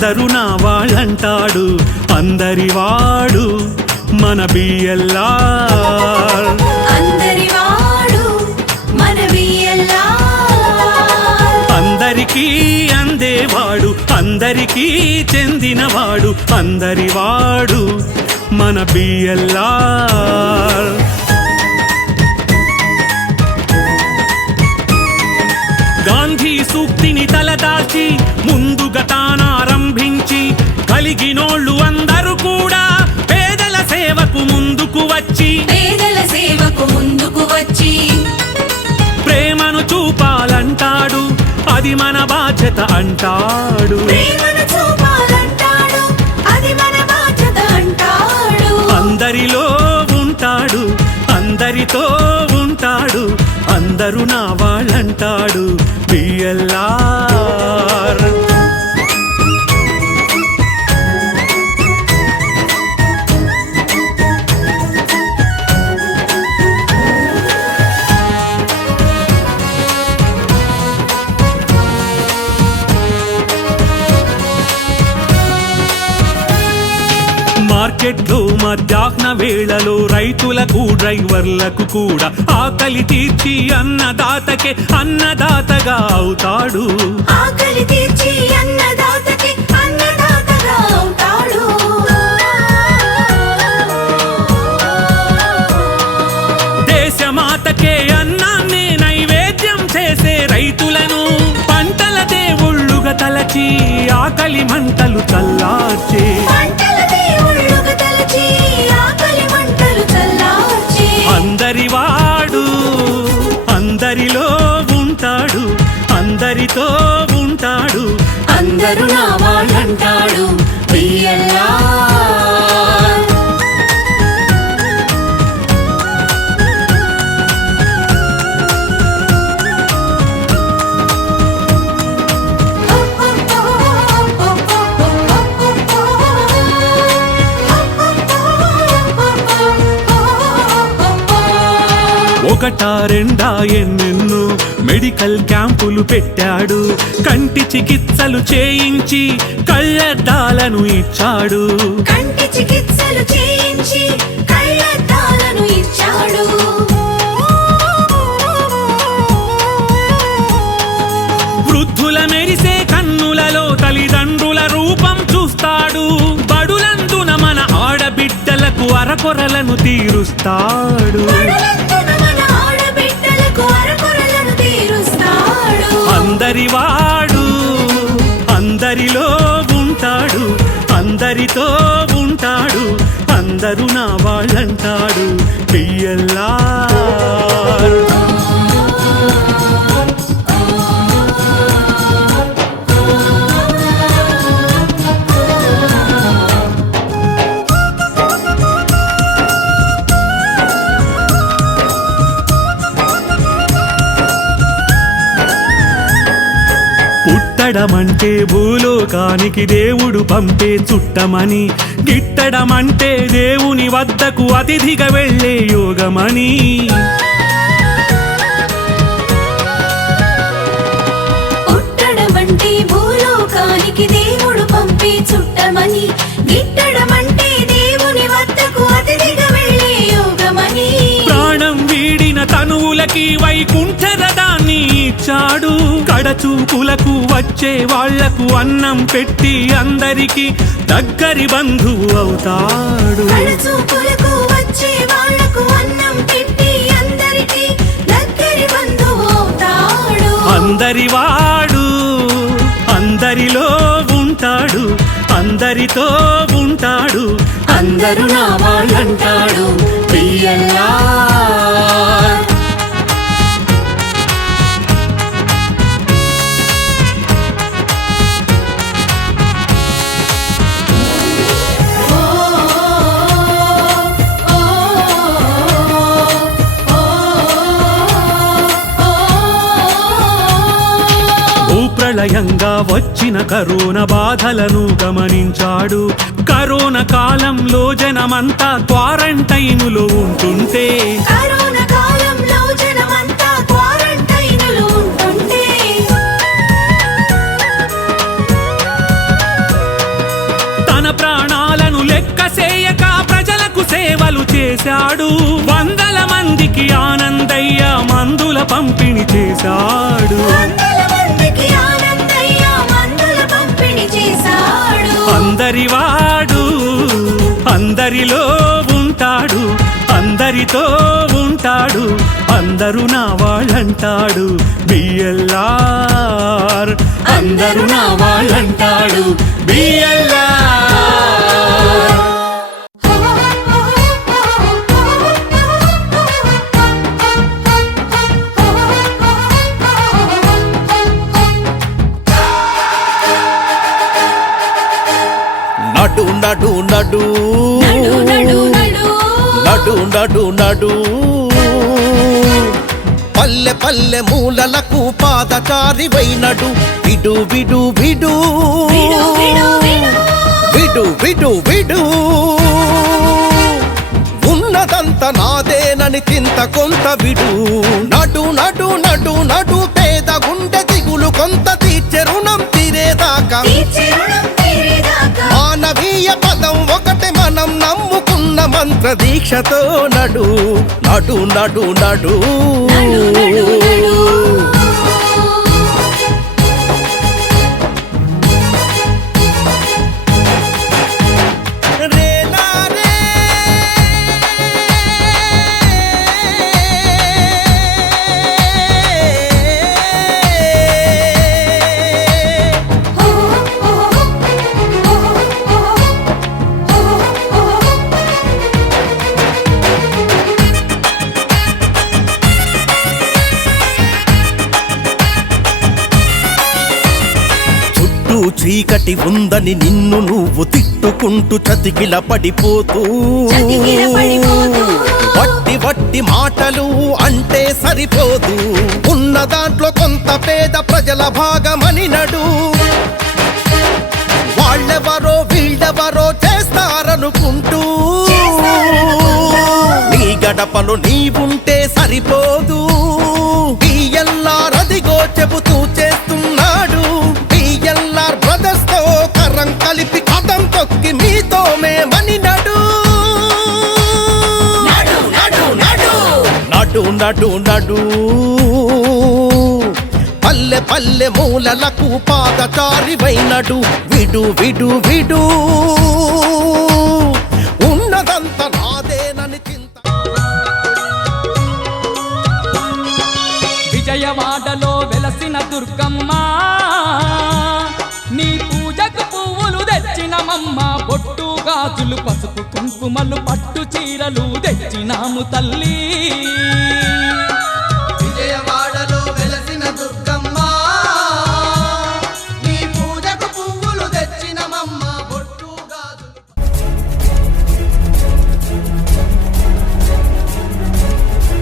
అందరూ నా వాళ్ళంటాడు అందరి వాడు మన బిఎల్ఆర్. బియ్యల్లా అందరికీ అందేవాడు అందరికీ చెందినవాడు అందరి వాడు మన బిఎల్ఆర్. ముందుకు వచ్చి పేదల సేవకు ముందుకు వచ్చి. ప్రేమను చూపాలంటాడు అది మన బాధ్యత అంటాడు. అందరిలో ఉంటాడు అందరితో ఉంటాడు అందరూ నా వాళ్ళంటాడు. బిఎల్ఆర్ మార్కెట్లో మధ్యాహ్న వేళలో రైతులకు డ్రైవర్లకు కూడా ఆకలి తీర్చి అన్నదాతకే అన్నదాతగా అవుతాడు. ఆకలి తీర్చి అన్నదాతకి అన్నదాతగా అవుతాడు. దేశమాతకే అన్నాన్ని నైవేద్యం చేసే రైతులను పంటల దేవుళ్ళుగా తలచి ఆకలి మంటలు చల్లార్చే ఒకటా రెండా ఎన్నెన్నో మెడికల్ క్యాంపులు పెట్టాడు. కంటి చికిత్సలు చేయించి కళ్ళద్దాలను ఇచ్చాడు. కంటి చికిత్సలు చేయించి కళ్ళద్దాలను ఇచ్చాడు. వృద్ధుల మెరిసే కన్నులలో తల్లిదండ్రుల రూపం చూస్తాడు. బడులందున మన ఆడబిడ్డలకు అరకొరలను తీరుస్తాడు. వాళ్ళంటాడు బియ్యల్లార్ పుట్టడమంటే భూలోకానికి దేవుడు పంపే చుట్టమని గిట్టడమంటే దేవుని వద్దకు అతిథిగా వెళ్ళే యోగమని పుట్టడమంటే భూలోకానికి దేవుడు పంపే చుట్టమని గిట్టడమంటే దేవుని వద్దకు అతిథిగా వెళ్ళే యోగమని ప్రాణం వీడిన తనువులకి వైకుంఠరదాన్ని ఇచ్చాడు కడచూపులకు వచ్చే వాళ్ళకు అన్నం పెట్టి అందరికి దగ్గరి బంధువు అవుతాడు. కడచూపులకు వచ్చే వాళ్ళకు అన్నం పెట్టి అందరికీ దగ్గరి బంధువు అవుతాడు. అందరి వాడు అందరిలో ఉంటాడు. అందరితో ఉంటాడు. అందరూ నా వాళ్ళంటాడు. బియ్యల్లార్ ప్రళయంగా వచ్చిన కరోనా బాధలను గమనించాడు. కరోనా కాలంలో జనమంతా క్వారంటైనులో ఉంటుంటే. తన ప్రాణాలను లెక్క చేయక ప్రజలకు సేవలు చేశాడు. వందల మందికి ఆనందయ్య మందుల పంపిణీ చేశాడు. అందరిలో ఉంటాడు అందరితో ఉంటాడు అందరూ నా వాళ్ళంటాడు బిఎల్ఆర్ అందరూ నా వాళ్ళంటాడు బిఎల్ఆర్ చేశాడు పల్లె పల్లె మూలలకు పాదచారి వైనడు విడు విడు విడు. విడు విడు విడు. ఉన్నదంత నాదేనని చింత కొంత విడు. నడు నడు నడు నడు దీక్షతో నడు నడు. నడు నడు. చీకటి ఉందని నిన్ను నువ్వు తిట్టుకుంటూ చతికిల పడిపోతూ. వట్టి వట్టి మాటలు అంటే సరిపోదు. ఉన్న దాంట్లో కొంత పేద ప్రజల భాగమని నడు. వాళ్ళెవరో వీళ్ళెవరో చేస్తారనుకుంటూ. నీ గడపలో నీవుంటే సరిపోదు. నడు నడు. పల్లె పల్లె మూలలకు పాదచారివైనడు. విడు విడు విడు. ఉన్నదంత నాదేనని చింత. విజయవాడలో వెలసిన దుర్గమ్మ నీ పూజకు పువ్వులు తెచ్చినమమ్మ. బొట్టు గాజులు పసుపు కుంకుమలు పట్టు చీరలు తెచ్చినాము తల్లి.